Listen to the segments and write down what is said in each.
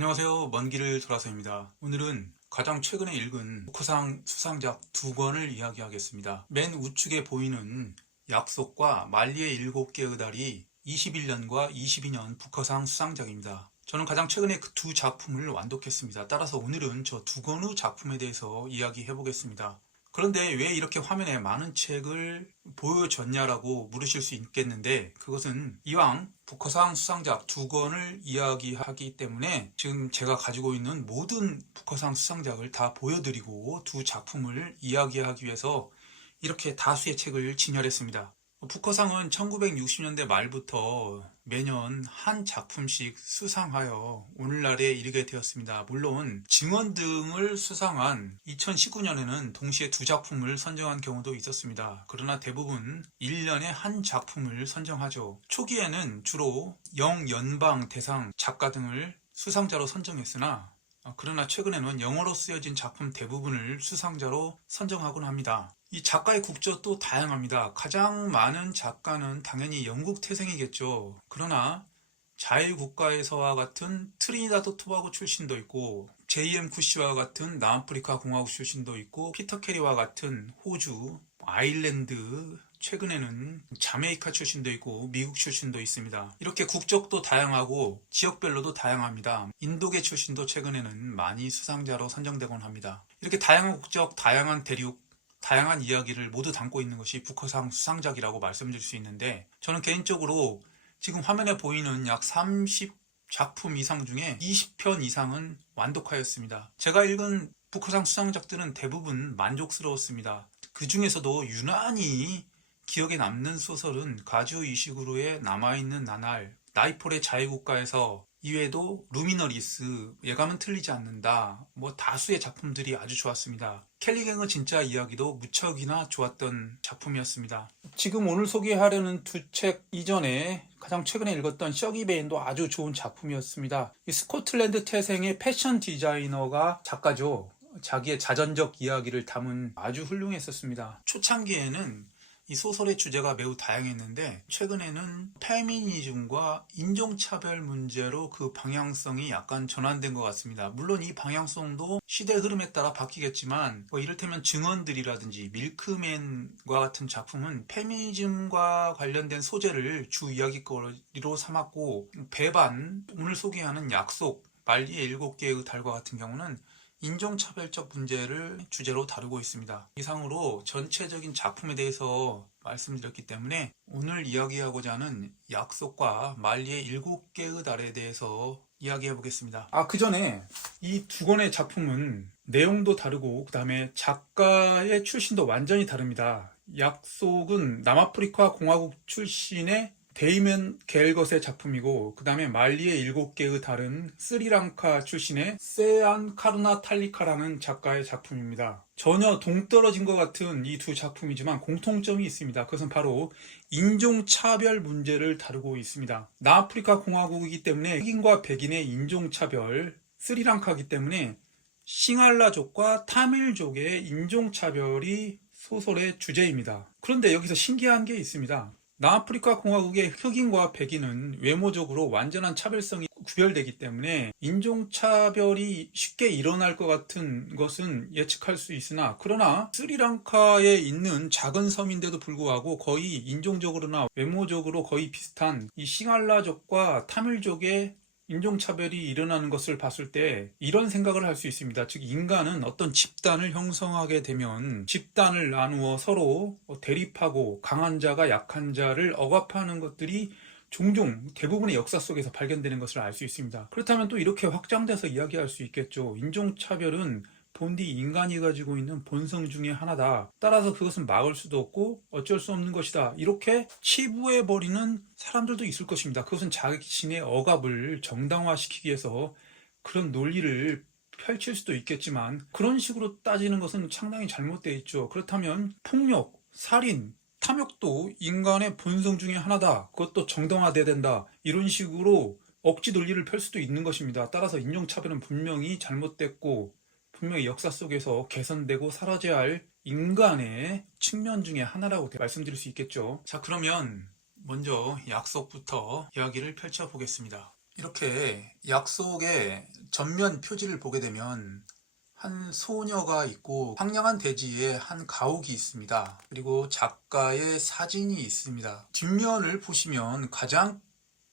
안녕하세요. 먼 길을 돌아서입니다. 오늘은 가장 최근에 읽은 북커상 수상작 2권을 이야기하겠습니다. 맨 우측에 보이는 약속과 말리의 7개의 달이 21년과 22년 북커상 수상작입니다. 저는 가장 최근에 그 두 작품을 완독했습니다. 따라서 오늘은 저 2권의 작품에 대해서 이야기해 보겠습니다. 그런데 왜 이렇게 화면에 많은 책을 보여줬냐라고 물으실 수 있겠는데, 그것은 이왕 북커상 수상작 2권을 이야기하기 때문에 지금 제가 가지고 있는 모든 북커상 수상작을 다 보여드리고 두 작품을 이야기하기 위해서 이렇게 다수의 책을 진열했습니다. 북커상은 1960년대 말부터 매년 한 작품씩 수상하여 오늘날에 이르게 되었습니다. 물론 증언 등을 수상한 2019년에는 동시에 두 작품을 선정한 경우도 있었습니다. 그러나 대부분 1년에 한 작품을 선정하죠. 초기에는 주로 영연방 대상 작가 등을 수상자로 선정했으나 그러나 최근에는 영어로 쓰여진 작품 대부분을 수상자로 선정하곤 합니다. 이 작가의 국적도 다양합니다. 가장 많은 작가는 당연히 영국 태생이겠죠. 그러나 자유국가에서와 같은 트리니다드 토바고 출신도 있고, J.M. 쿠시와 같은 남아프리카 공화국 출신도 있고, 피터 캐리와 같은 호주, 아일랜드, 최근에는 자메이카 출신도 있고 미국 출신도 있습니다. 이렇게 국적도 다양하고 지역별로도 다양합니다. 인도계 출신도 최근에는 많이 수상자로 선정되곤 합니다. 이렇게 다양한 국적, 다양한 대륙, 다양한 이야기를 모두 담고 있는 것이 북커상 수상작이라고 말씀드릴 수 있는데, 저는 개인적으로 지금 화면에 보이는 약 30작품 이상 중에 20편 이상은 완독하였습니다. 제가 읽은 북커상 수상작들은 대부분 만족스러웠습니다. 그 중에서도 유난히 기억에 남는 소설은 가즈오 이시구로의 남아있는 나날, 나이폴의 자유국가에서, 이외에도 루미너리스, 예감은 틀리지 않는다, 다수의 작품들이 아주 좋았습니다. 켈리갱의 진짜 이야기도 무척이나 좋았던 작품이었습니다. 지금 오늘 소개하려는 두 책 이전에 가장 최근에 읽었던 셔기 베인도 아주 좋은 작품이었습니다. 이 스코틀랜드 태생의 패션 디자이너가 작가죠. 자기의 자전적 이야기를 담은 아주 훌륭했었습니다. 초창기에는 이 소설의 주제가 매우 다양했는데, 최근에는 페미니즘과 인종차별 문제로 그 방향성이 약간 전환된 것 같습니다. 물론 이 방향성도 시대 흐름에 따라 바뀌겠지만, 이를테면 증언들이라든지 밀크맨과 같은 작품은 페미니즘과 관련된 소재를 주 이야기거리로 삼았고, 배반, 오늘 소개하는 약속, 말리의 7개의 달과 같은 경우는 인종차별적 문제를 주제로 다루고 있습니다. 이상으로 전체적인 작품에 대해서 말씀드렸기 때문에 오늘 이야기하고자 하는 약속과 말리의 7개의 달에 대해서 이야기해 보겠습니다. 그 전에 이 두 권의 작품은 내용도 다르고 그 다음에 작가의 출신도 완전히 다릅니다. 약속은 남아프리카 공화국 출신의 데이먼 갤것의 작품이고, 그 다음에 말리의 7개의 달은 스리랑카 출신의 세안 카르나 탈리카라는 작가의 작품입니다. 전혀 동떨어진 것 같은 이 두 작품이지만 공통점이 있습니다. 그것은 바로 인종차별 문제를 다루고 있습니다. 남아프리카 공화국이기 때문에 흑인과 백인의 인종차별, 스리랑카이기 때문에 싱할라족과 타밀족의 인종차별이 소설의 주제입니다. 그런데 여기서 신기한 게 있습니다. 남아프리카 공화국의 흑인과 백인은 외모적으로 완전한 차별성이 구별되기 때문에 인종차별이 쉽게 일어날 것 같은 것은 예측할 수 있으나, 그러나 스리랑카에 있는 작은 섬인데도 불구하고 거의 인종적으로나 외모적으로 거의 비슷한 이 싱할라족과 타밀족의 인종차별이 일어나는 것을 봤을 때 이런 생각을 할 수 있습니다. 즉, 인간은 어떤 집단을 형성하게 되면 집단을 나누어 서로 대립하고 강한 자가 약한 자를 억압하는 것들이 종종 대부분의 역사 속에서 발견되는 것을 알 수 있습니다. 그렇다면 또 이렇게 확장돼서 이야기할 수 있겠죠. 인종차별은 본디 인간이 가지고 있는 본성 중에 하나다. 따라서 그것은 막을 수도 없고 어쩔 수 없는 것이다. 이렇게 치부해버리는 사람들도 있을 것입니다. 그것은 자신의 억압을 정당화시키기 위해서 그런 논리를 펼칠 수도 있겠지만, 그런 식으로 따지는 것은 상당히 잘못되어 있죠. 그렇다면 폭력, 살인, 탐욕도 인간의 본성 중에 하나다. 그것도 정당화돼야 된다. 이런 식으로 억지 논리를 펼 수도 있는 것입니다. 따라서 인종차별은 분명히 잘못됐고 분명히 역사 속에서 개선되고 사라져야 할 인간의 측면 중에 하나라고 말씀드릴 수 있겠죠. 자, 그러면 먼저 약속부터 이야기를 펼쳐보겠습니다. 이렇게 약속의 전면 표지를 보게 되면 한 소녀가 있고 황량한 대지에 한 가옥이 있습니다. 그리고 작가의 사진이 있습니다. 뒷면을 보시면 가장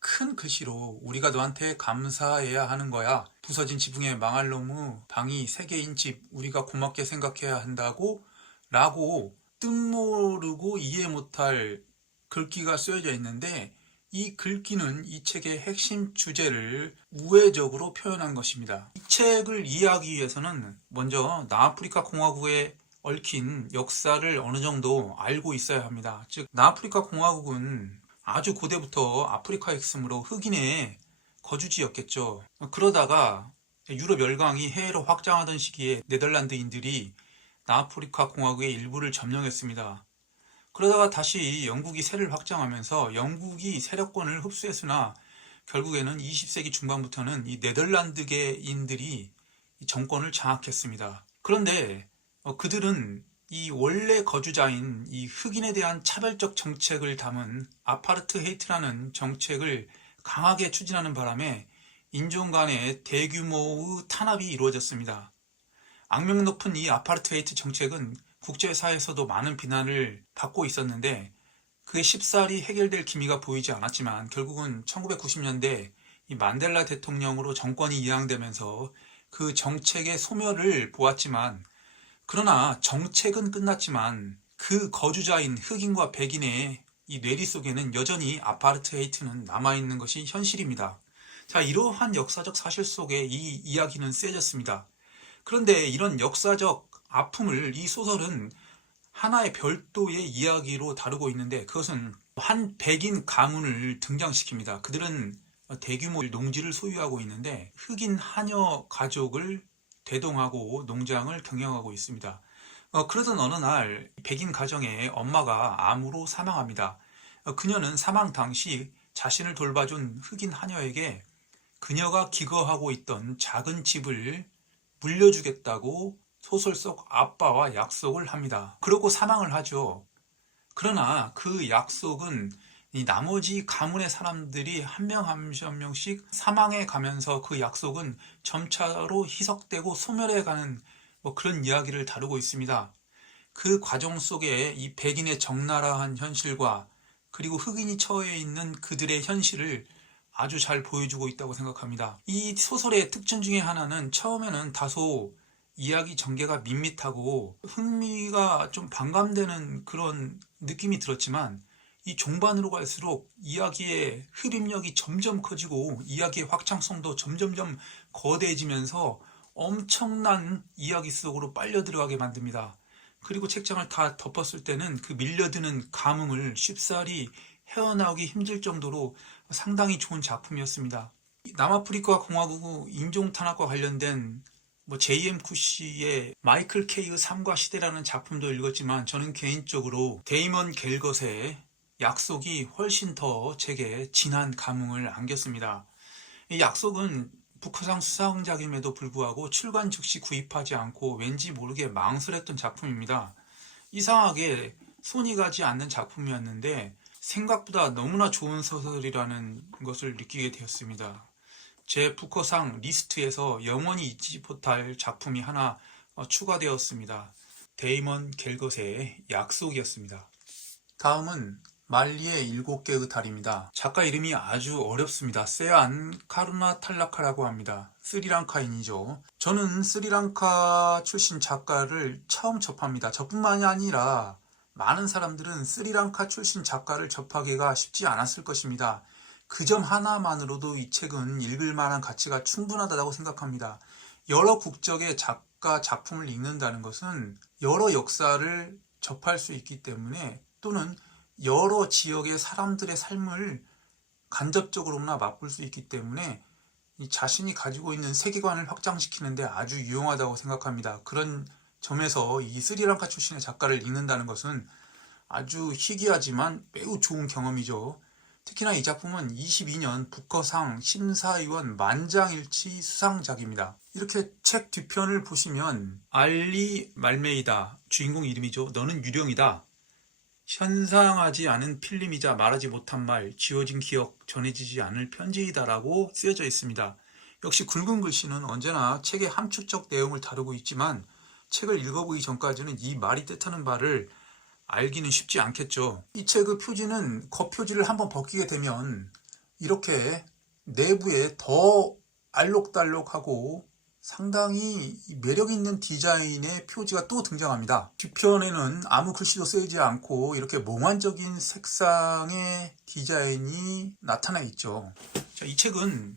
큰 글씨로 우리가 너한테 감사해야 하는 거야. 부서진 지붕에 망할 놈의 방이 3개인 집 우리가 고맙게 생각해야 한다고 라고 뜻모르고 이해 못할 글귀가 쓰여져 있는데, 이 글귀는 이 책의 핵심 주제를 우회적으로 표현한 것입니다. 이 책을 이해하기 위해서는 먼저 남아프리카 공화국에 얽힌 역사를 어느 정도 알고 있어야 합니다. 즉, 남아프리카 공화국은 아주 고대부터 아프리카에 있으므로 흑인의 거주지였겠죠. 그러다가 유럽 열강이 해외로 확장하던 시기에 네덜란드인들이 남아프리카 공화국의 일부를 점령했습니다. 그러다가 다시 영국이 세를 확장하면서 영국이 세력권을 흡수했으나 결국에는 20세기 중반부터는 이 네덜란드계인들이 정권을 장악했습니다. 그런데 그들은 이 원래 거주자인 이 흑인에 대한 차별적 정책을 담은 아파르트헤이트라는 정책을 강하게 추진하는 바람에 인종 간의 대규모의 탄압이 이루어졌습니다. 악명 높은 이 아파르트헤이트 정책은 국제사회에서도 많은 비난을 받고 있었는데 그게 쉽사리 해결될 기미가 보이지 않았지만 결국은 1990년대 이 만델라 대통령으로 정권이 이양되면서 그 정책의 소멸을 보았지만, 그러나 정책은 끝났지만 그 거주자인 흑인과 백인의 이 뇌리 속에는 여전히 아파르트헤이트는 남아있는 것이 현실입니다. 자, 이러한 역사적 사실 속에 이 이야기는 쓰여졌습니다. 그런데 이런 역사적 아픔을 이 소설은 하나의 별도의 이야기로 다루고 있는데, 그것은 한 백인 가문을 등장시킵니다. 그들은 대규모 농지를 소유하고 있는데 흑인 하녀 가족을 대동하고 농장을 경영하고 있습니다. 그러던 어느 날 백인 가정의 엄마가 암으로 사망합니다. 그녀는 사망 당시 자신을 돌봐준 흑인 하녀에게 그녀가 기거하고 있던 작은 집을 물려주겠다고 소설 속 아빠와 약속을 합니다. 그러고 사망을 하죠. 그러나 그 약속은 이 나머지 가문의 사람들이 한 명 한 명씩 사망해 가면서 그 약속은 점차로 희석되고 소멸해 가는 그런 이야기를 다루고 있습니다. 그 과정 속에 이 백인의 적나라한 현실과 그리고 흑인이 처해 있는 그들의 현실을 아주 잘 보여주고 있다고 생각합니다. 이 소설의 특징 중에 하나는 처음에는 다소 이야기 전개가 밋밋하고 흥미가 좀 반감되는 그런 느낌이 들었지만, 이 종반으로 갈수록 이야기의 흡입력이 점점 커지고 이야기의 확장성도 점점점 거대해지면서 엄청난 이야기 속으로 빨려 들어가게 만듭니다. 그리고 책장을 다 덮었을 때는 그 밀려드는 감흥을 쉽사리 헤어나오기 힘들 정도로 상당히 좋은 작품이었습니다. 남아프리카 공화국 인종 탄압과 관련된 J.M. 쿠시의 마이클 K의 삶과 시대라는 작품도 읽었지만 저는 개인적으로 데이먼 갤것의 약속이 훨씬 더 제게 진한 감흥을 안겼습니다. 이 약속은 부커상 수상작임에도 불구하고 출간 즉시 구입하지 않고 왠지 모르게 망설였던 작품입니다. 이상하게 손이 가지 않는 작품이었는데 생각보다 너무나 좋은 소설이라는 것을 느끼게 되었습니다. 제 부커상 리스트에서 영원히 잊지 못할 작품이 하나 추가되었습니다. 데이먼 갤것의 약속이었습니다. 다음은 말리의 7개의 달입니다. 작가 이름이 아주 어렵습니다. 세안 카루나탈라카라고 합니다. 스리랑카인이죠. 저는 스리랑카 출신 작가를 처음 접합니다. 저뿐만이 아니라 많은 사람들은 스리랑카 출신 작가를 접하기가 쉽지 않았을 것입니다. 그 점 하나만으로도 이 책은 읽을 만한 가치가 충분하다고 생각합니다. 여러 국적의 작가 작품을 읽는다는 것은 여러 역사를 접할 수 있기 때문에, 또는 여러 지역의 사람들의 삶을 간접적으로나 맛볼 수 있기 때문에 이 자신이 가지고 있는 세계관을 확장시키는데 아주 유용하다고 생각합니다. 그런 점에서 이 스리랑카 출신의 작가를 읽는다는 것은 아주 희귀하지만 매우 좋은 경험이죠. 특히나 이 작품은 22년 부커상 심사위원 만장일치 수상작입니다. 이렇게 책 뒤편을 보시면 알리 말메이다, 주인공 이름이죠. 너는 유령이다. 현상하지 않은 필름이자 말하지 못한 말, 지워진 기억, 전해지지 않을 편지이다 라고 쓰여져 있습니다. 역시 굵은 글씨는 언제나 책의 함축적 내용을 다루고 있지만 책을 읽어보기 전까지는 이 말이 뜻하는 바를 알기는 쉽지 않겠죠. 이 책의 표지는 겉표지를 한번 벗기게 되면 이렇게 내부에 더 알록달록하고 상당히 매력 있는 디자인의 표지가 또 등장합니다. 뒤편에는 아무 글씨도 쓰이지 않고 이렇게 몽환적인 색상의 디자인이 나타나 있죠. 자, 이 책은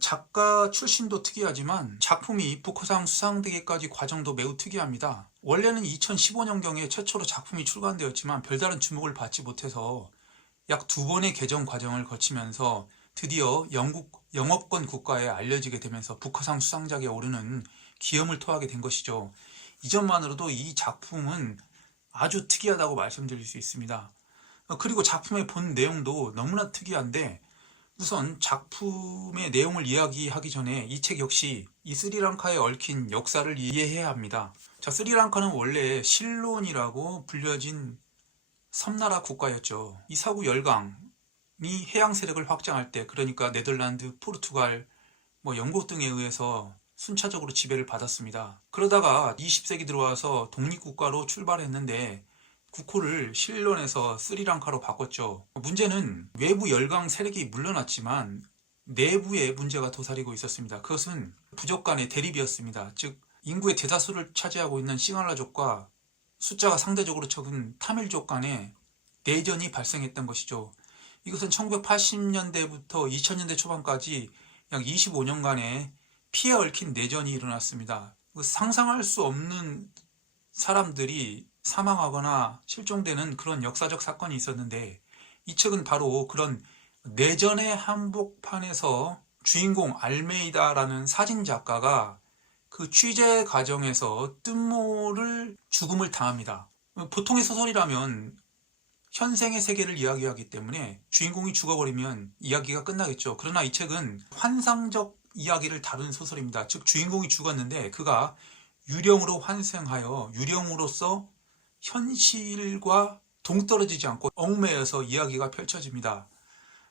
작가 출신도 특이하지만 작품이 부커상 수상되기까지 과정도 매우 특이합니다. 원래는 2015년경에 최초로 작품이 출간되었지만 별다른 주목을 받지 못해서 약 2번의 개정 과정을 거치면서 드디어 영국 영어권 국가에 알려지게 되면서 부커상 수상작에 오르는 기염을 토하게 된 것이죠. 이 점만으로도 이 작품은 아주 특이하다고 말씀드릴 수 있습니다. 그리고 작품의 본 내용도 너무나 특이한데 우선 작품의 내용을 이야기하기 전에 이 책 역시 이 스리랑카에 얽힌 역사를 이해해야 합니다. 자, 스리랑카는 원래 실론이라고 불려진 섬나라 국가였죠. 이 서구 열강이 해양 세력을 확장할 때, 그러니까 네덜란드, 포르투갈, 영국 등에 의해서 순차적으로 지배를 받았습니다. 그러다가 20세기 들어와서 독립국가로 출발했는데 국호를 실론에서 스리랑카로 바꿨죠. 문제는 외부 열강 세력이 물러났지만 내부에 문제가 도사리고 있었습니다. 그것은 부족 간의 대립이었습니다. 즉 인구의 대다수를 차지하고 있는 싱할라족과 숫자가 상대적으로 적은 타밀족 간의 내전이 발생했던 것이죠. 이것은 1980년대부터 2000년대 초반까지 약 25년간의 피에 얽힌 내전이 일어났습니다. 상상할 수 없는 사람들이 사망하거나 실종되는 그런 역사적 사건이 있었는데 이 책은 바로 그런 내전의 한복판에서 주인공 알메이다라는 사진작가가 그 취재 과정에서 뜬모를 죽음을 당합니다. 보통의 소설이라면 현생의 세계를 이야기하기 때문에 주인공이 죽어버리면 이야기가 끝나겠죠. 그러나 이 책은 환상적 이야기를 다룬 소설입니다. 즉 주인공이 죽었는데 그가 유령으로 환생하여 유령으로서 현실과 동떨어지지 않고 얽매여서 이야기가 펼쳐집니다.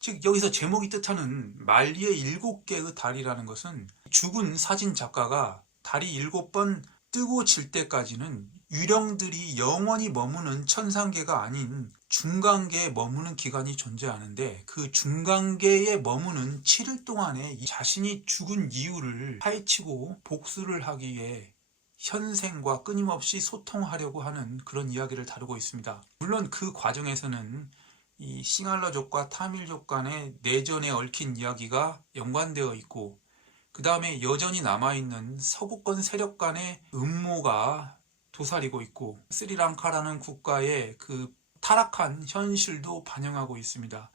즉 여기서 제목이 뜻하는 말리의 7개의 달이라는 것은 죽은 사진 작가가 달이 7번 뜨고 질 때까지는 유령들이 영원히 머무는 천상계가 아닌 중간계에 머무는 기간이 존재하는데 그 중간계에 머무는 7일 동안에 자신이 죽은 이유를 파헤치고 복수를 하기 위해 현생과 끊임없이 소통하려고 하는 그런 이야기를 다루고 있습니다. 물론 그 과정에서는 이 싱할라족과 타밀족 간의 내전에 얽힌 이야기가 연관되어 있고 그 다음에 여전히 남아있는 서구권 세력 간의 음모가 도사리고 있고 스리랑카라는 국가의 그 타락한 현실도 반영하고 있습니다.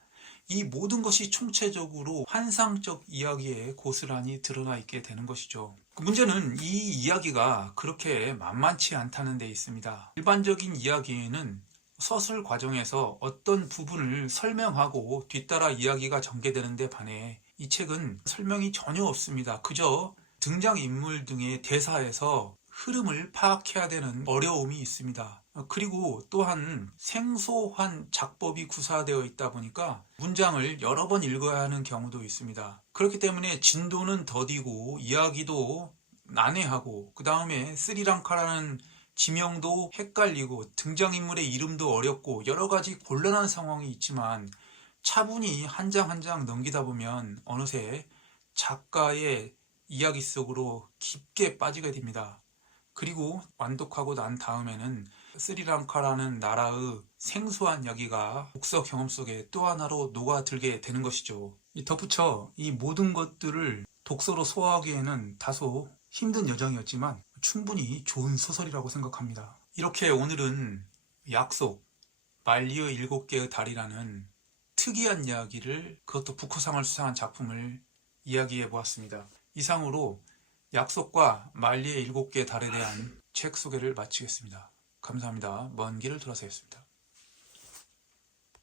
이 모든 것이 총체적으로 환상적 이야기에 고스란히 드러나 있게 되는 것이죠. 그 문제는 이 이야기가 그렇게 만만치 않다는 데 있습니다. 일반적인 이야기에는 서술 과정에서 어떤 부분을 설명하고 뒤따라 이야기가 전개되는 데 반해 이 책은 설명이 전혀 없습니다. 그저 등장인물 등의 대사에서 흐름을 파악해야 되는 어려움이 있습니다. 그리고 또한 생소한 작법이 구사되어 있다 보니까 문장을 여러 번 읽어야 하는 경우도 있습니다. 그렇기 때문에 진도는 더디고 이야기도 난해하고 그 다음에 스리랑카라는 지명도 헷갈리고 등장인물의 이름도 어렵고 여러 가지 곤란한 상황이 있지만 차분히 한 장 한 장 넘기다 보면 어느새 작가의 이야기 속으로 깊게 빠지게 됩니다. 그리고 완독하고 난 다음에는 스리랑카라는 나라의 생소한 이야기가 독서 경험 속에 또 하나로 녹아들게 되는 것이죠. 덧붙여 이 모든 것들을 독서로 소화하기에는 다소 힘든 여정이었지만 충분히 좋은 소설이라고 생각합니다. 이렇게 오늘은 약속, 말리의 7개의 달이라는 특이한 이야기를 그것도 부커상을 수상한 작품을 이야기해 보았습니다. 이상으로 약속과 말리의 7개의 달에 대한 책 소개를 마치겠습니다. 감사합니다. 먼 길을 돌아서였습니다.